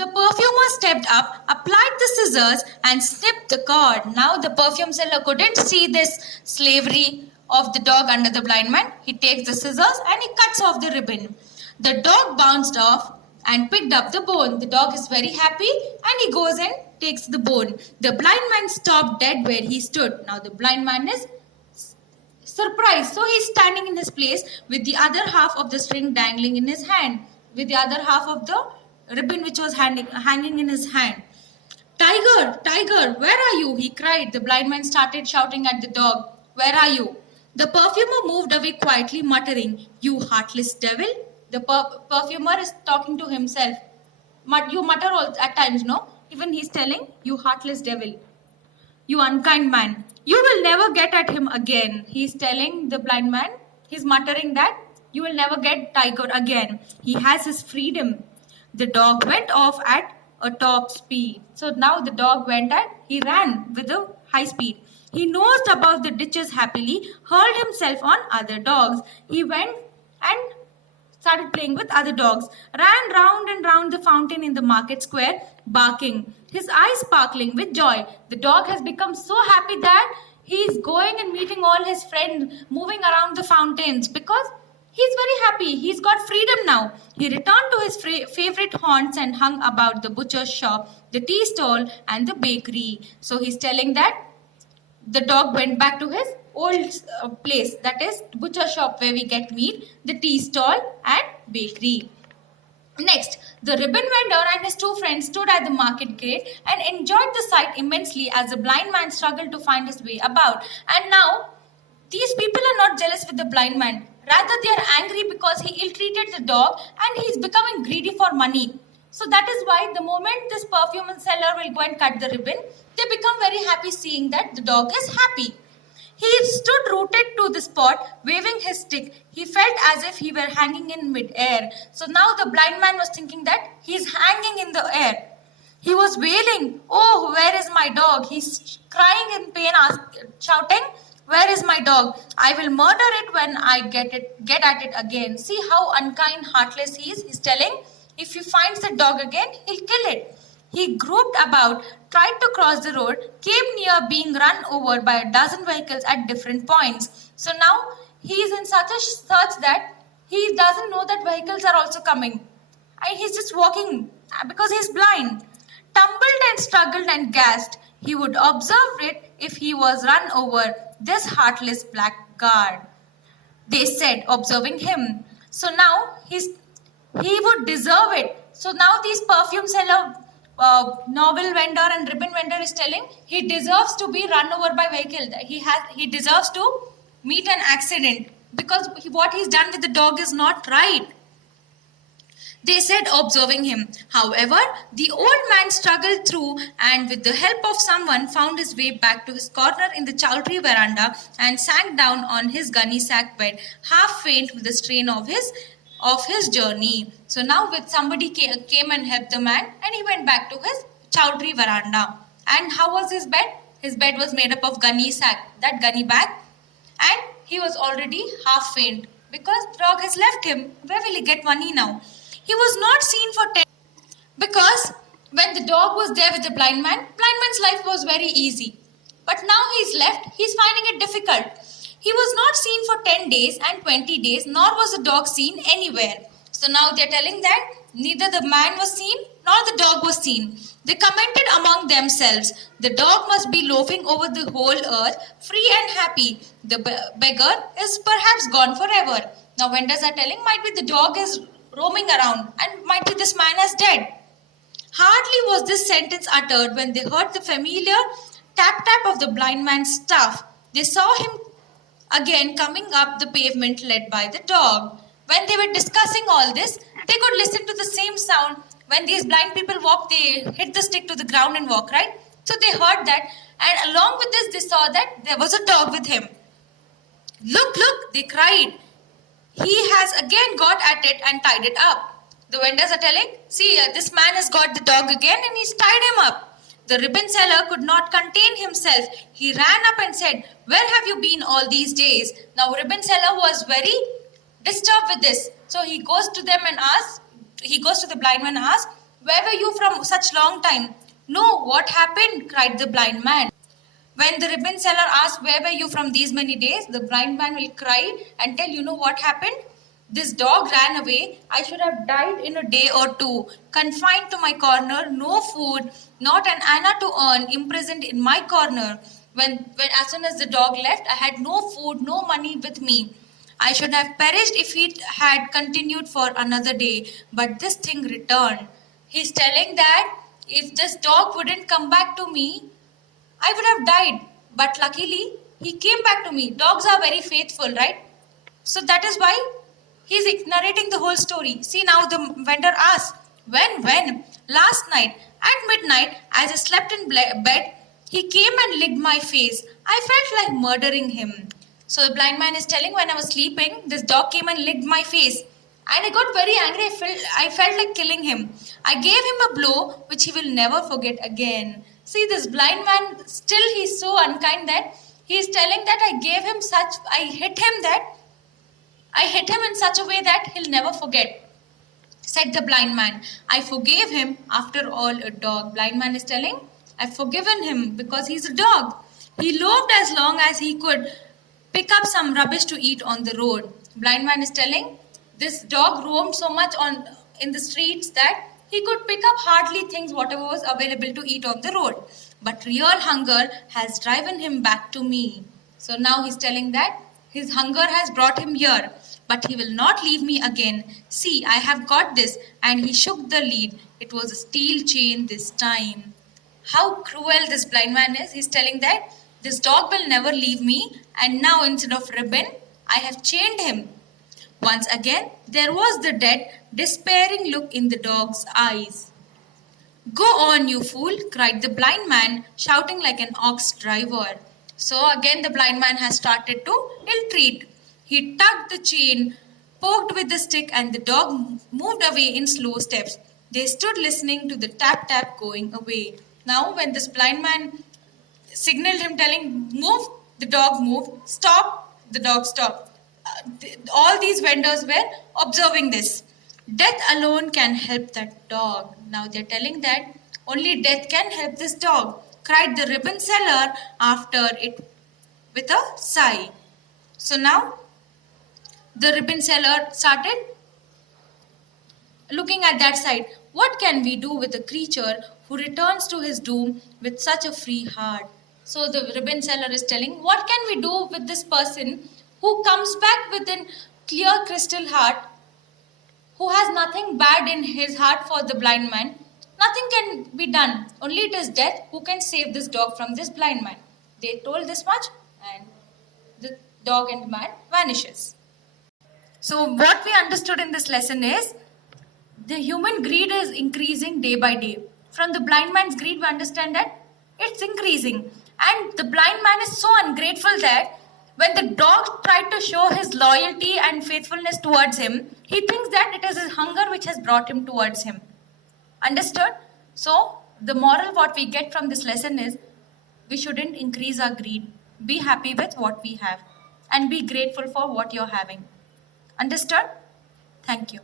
The perfumer stepped up, applied the scissors, and snipped the cord. Now the perfume seller couldn't see this slavery of the dog under the blind man. He takes the scissors and he cuts off the ribbon. The dog bounced off and picked up the bone. The dog is very happy and he goes and takes the bone. The blind man stopped dead where he stood. Now the blind man is surprised. So he's standing in his place with the other half of the string dangling in his hand, with the other half of the ribbon which was hanging in his hand. Tiger, tiger, where are you? He cried. The blind man started shouting at the dog. Where are you? The perfumer moved away quietly, muttering, You heartless devil. The perfumer is talking to himself. You mutter all at times, no? Even he's telling, You heartless devil. You unkind man. You will never get at him again. He's telling the blind man, he's muttering that you will never get tiger again. He has his freedom. The dog went off at a top speed. So now the dog he ran with a high speed. He nosed above the ditches happily, hurled himself on other dogs. He went and started playing with other dogs, ran round and round the fountain in the market square, barking, his eyes sparkling with joy. The dog has become so happy that he is going and meeting all his friends, moving around the fountains because he's very happy. He's got freedom now. He returned to his favorite haunts and hung about the butcher's shop, the tea stall, and the bakery. So he's telling that the dog went back to his old place, that is butcher shop where we get meat, the tea stall and bakery. Next, the ribbon vendor and his two friends stood at the market gate and enjoyed the sight immensely as the blind man struggled to find his way about. And now, these people are not jealous with the blind man. Rather, they are angry because he ill-treated the dog and he is becoming greedy for money. So that is why the moment this perfume seller will go and cut the ribbon, they become very happy seeing that the dog is happy. He stood rooted to the spot, waving his stick. He felt as if he were hanging in mid-air. So now the blind man was thinking that he is hanging in the air. He was wailing, Oh, where is my dog? He's crying in pain, shouting, Where is my dog? I will murder it when I get at it again. See how unkind, heartless he is. He's telling, if he finds the dog again, he'll kill it. He groped about, tried to cross the road, came near being run over by a dozen vehicles at different points. So now he is in such a search that he doesn't know that vehicles are also coming. And he's just walking because he's blind. Tumbled and struggled and gasped. He would observe it if he was run over, this heartless blackguard. They said, observing him. So now he would deserve it. So now these perfume seller, novel vendor and ribbon vendor is telling he deserves to be run over by vehicle. He deserves to meet an accident because what he's done with the dog is not right. They said, observing him. However, the old man struggled through and with the help of someone found his way back to his corner in the chowdhury veranda and sank down on his gunny sack bed, half faint with the strain of his journey. So now with somebody came and helped the man and he went back to his chowdhury veranda. And how was his bed? His bed was made up of gunny sack, that gunny bag. And he was already half faint because the dog has left him. Where will he get money now? He was not seen for 10 because when the dog was there with the blind man's life was very easy. But now he's left, he's finding it difficult. He was not seen for 10 days and 20 days, nor was the dog seen anywhere. So now they're telling that neither the man was seen nor the dog was seen. They commented among themselves, the dog must be loafing over the whole earth, free and happy. The beggar is perhaps gone forever. Now vendors are telling, might be the dog is roaming around and might be this man is dead. Hardly was this sentence uttered when they heard the familiar tap-tap of the blind man's staff. They saw him again coming up the pavement led by the dog. When they were discussing all this, they could listen to the same sound. When these blind people walk, they hit the stick to the ground and walk, right? So they heard that, and along with this, they saw that there was a dog with him. Look, look, they cried. He has again got at it and tied it up. The vendors are telling, see, this man has got the dog again and he's tied him up. The ribbon seller could not contain himself. He ran up and said, where have you been all these days? Now ribbon seller was very disturbed with this. So he goes to them and asks, he goes to the blind man and asks, Where were you from such long time? No, what happened? Cried the blind man. When the ribbon seller asks, where were you from these many days? The blind man will cry and tell, you know what happened? This dog ran away. I should have died in a day or two. Confined to my corner, no food, not an anna to earn, imprisoned in my corner. When as soon as the dog left, I had no food, no money with me. I should have perished if it had continued for another day. But this thing returned. He's telling that if this dog wouldn't come back to me, I would have died. But luckily, he came back to me. Dogs are very faithful, right? So that is why he's narrating the whole story. See, now the vendor asks, when? Last night at midnight, as I slept in bed, he came and licked my face. I felt like murdering him. So the blind man is telling, when I was sleeping, this dog came and licked my face. And I got very angry. I felt like killing him. I gave him a blow which he will never forget again. See, this blind man, still he's so unkind that he's telling that I hit him in such a way that he'll never forget. Said the blind man, I forgave him, after all a dog. Blind man is telling, I've forgiven him because he's a dog. He loafed as long as he could pick up some rubbish to eat on the road. Blind man is telling, this dog roamed so much in the streets that he could pick up hardly things whatever was available to eat on the road. But real hunger has driven him back to me. So now he's telling that his hunger has brought him here, but he will not leave me again. See, I have got this. And he shook the lead. It was a steel chain this time. How cruel this blind man is. He's telling that this dog will never leave me, and now instead of ribbon, I have chained him. Once again, there was the dead, despairing look in the dog's eyes. Go on, you fool, cried the blind man, shouting like an ox driver. So again the blind man has started to ill-treat. He tugged the chain, poked with the stick, and the dog moved away in slow steps. They stood listening to the tap-tap going away. Now when this blind man signaled him telling, move, the dog moved, stop, the dog stopped. All these vendors were observing this. Death alone can help that dog. Now they're telling that only death can help this dog, cried the ribbon seller after it with a sigh. So now the ribbon seller started looking at that side. What can we do with a creature who returns to his doom with such a free heart? So the ribbon seller is telling, what can we do with this person who comes back with a clear crystal heart, who has nothing bad in his heart for the blind man? Nothing can be done. Only it is death who can save this dog from this blind man. They told this much, and the dog and the man vanishes. So what we understood in this lesson is the human greed is increasing day by day. From the blind man's greed, we understand that it's increasing. And the blind man is so ungrateful that when the dog tried to show his loyalty and faithfulness towards him, he thinks that it is his hunger which has brought him towards him. Understood? So, the moral what we get from this lesson is we shouldn't increase our greed. Be happy with what we have and be grateful for what you're having. Understood? Thank you.